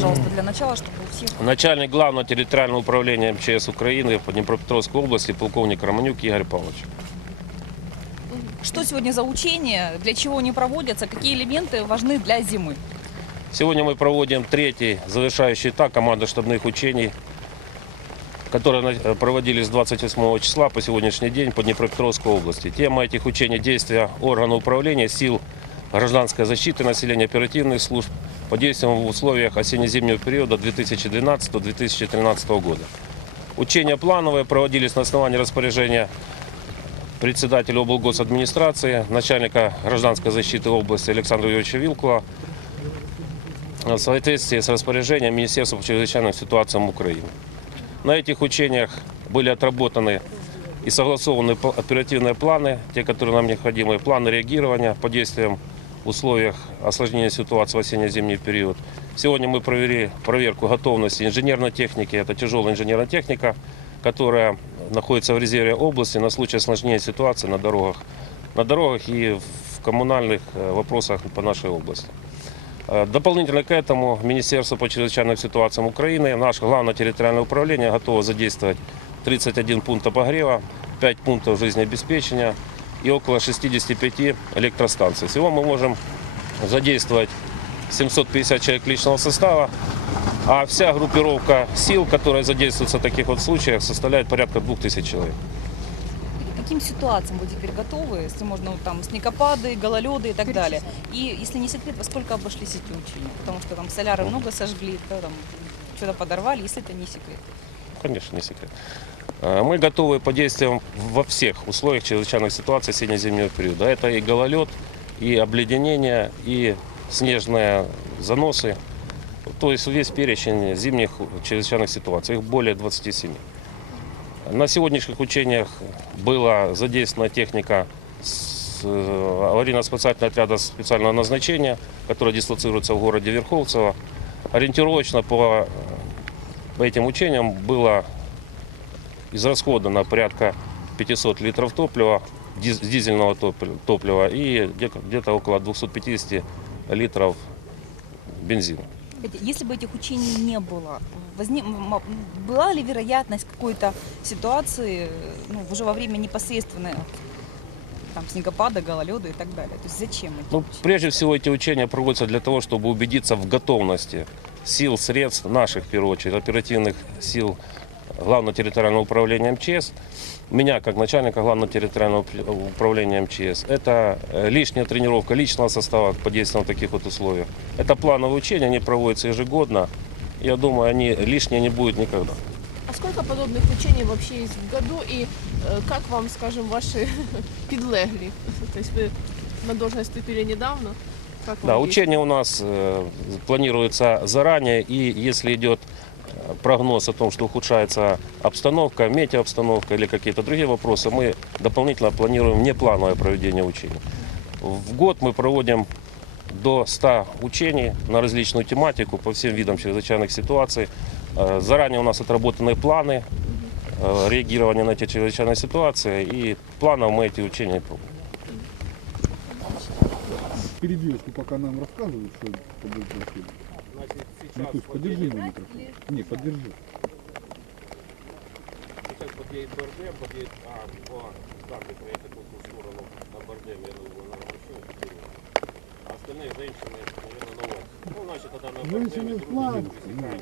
пожалуйста, для начала, чтобы у всех... Начальник главного территориального управления МЧС Украины по Днепропетровской области, полковник Романюк Игорь Павлович. Что сегодня за учения, для чего они проводятся, какие элементы важны для зимы? Сегодня мы проводим третий завершающий этап командно-штабных учений, которые э, проводились с 28 числа по сегодняшний день по Днепропетровской области. Тема этих учений – действия органов управления, сил гражданской защиты населения, оперативных служб по действиям в условиях осенне-зимнего периода 2012-2013 года. Учения плановые проводились на основании распоряжения председателя облгосадминистрации, начальника гражданской защиты области Александра Юрьевича Вилкула в соответствии с распоряжением Министерства по чрезвычайным ситуациям Украины. На этих учениях были отработаны и согласованы оперативные планы, те, которые нам необходимы, планы реагирования по действиям условиях осложнения ситуации в осенне-зимний период. Сегодня мы провели проверку готовности инженерной техники. Это тяжелая инженерная техника, которая находится в резерве области на случай осложнения ситуации на дорогах, на дорогах и в коммунальных э, вопросах по нашей области. Э, Дополнительно к этому Министерство по чрезвычайным ситуациям Украины, наше главное территориальное управление готово задействовать 31 пункт обогрева, 5 пунктов жизнеобеспечения и около 65 электростанций. Всего мы можем задействовать 750 человек личного состава, а вся группировка сил, которая задействуется в таких вот случаях, составляет порядка 2000 человек. Каким ситуациям вы теперь готовы, если можно, вот там, снегопады, гололеды и так далее? И, если не секрет, во сколько обошлись эти учения? Потому что там соляры много сожгли, да, там, что-то подорвали, если это не секрет. Конечно, не секрет. Э, Мы готовы по действиям во всех условиях чрезвычайных ситуаций осенне-зимнего периода. Это и гололед, и обледенение, и снежные заносы. То есть весь перечень зимних чрезвычайных ситуаций. Их более 27. На сегодняшних учениях была задействована техника э, аварийно-спасательного отряда специального назначения, которая дислоцируется в городе Верховцево. Ориентировочно по по этим учениям было израсходовано порядка 500 литров топлива, диз- дизельного топ- топлива и где- где-то около 250 литров бензина. Если бы этих учений не было, м- была ли вероятность какой-то ситуации ну, уже во время непосредственной там, снегопада, гололеда и так далее? То есть зачем эти Ну, учения? прежде всего эти учения проводятся для того, чтобы убедиться в готовности сил, средств наших, в первую очередь, оперативных сил Главного территориального управления МЧС, меня как начальника Главного территориального уп- управления МЧС. Это э, лишняя тренировка личного состава по действиям в таких вот условиях. Это плановые учения, они проводятся ежегодно. Я думаю, они лишние не будут никогда. А сколько подобных учений вообще есть в году и э, как вам, скажем, ваши підлеглі? То есть вы на должность вступили недавно? Да, учения у нас э, планируются заранее, и если идет прогноз о том, что ухудшается обстановка, метеообстановка или какие-то другие вопросы, мы дополнительно планируем внеплановое проведение учений. В год мы проводим до 100 учений на различную тематику по всем видам чрезвычайных ситуаций. Э, Заранее у нас отработаны планы э, реагирования на эти чрезвычайные ситуации, и планом мы эти учения проводим. перебьешку, пока нам рассказывают, что это будет происходить. Никусь, подержи на микрофон. Не, подержи. Сейчас подъедет БРД, подъедет, а, по карте проехать в ту сторону на БРД, я думаю, на подъедет. А остальные женщины, наверное, на УАЗ. Ну, значит, тогда на Женщины в друг план. друга пересекаем.